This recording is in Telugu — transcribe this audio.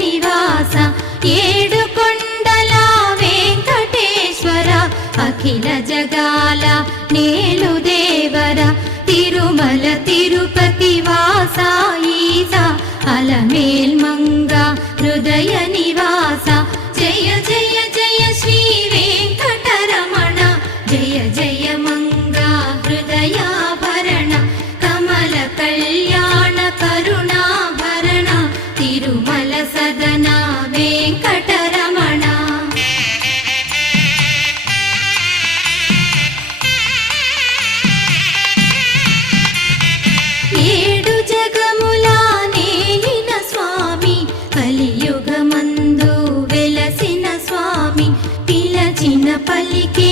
నివాస ఏడుకొండల వెంకటేశ్వర అఖిల జగాల నేలు దేవర తిరుమల తిరుపతి వాస ఈస అలమేల్ మంగ హృదయ నివాస జయ జయ జయ శ్రీ వెంకటరమణ జయ జయ మంగ హృదయాభరణ కమల కళ్యాణ కరుణాభరణ తిరుమల సదన వెంకటరమణ. ఏడు జగముల నేలిన స్వామి కలియుగమందు వెలసిన స్వామి పిలచిన పలికే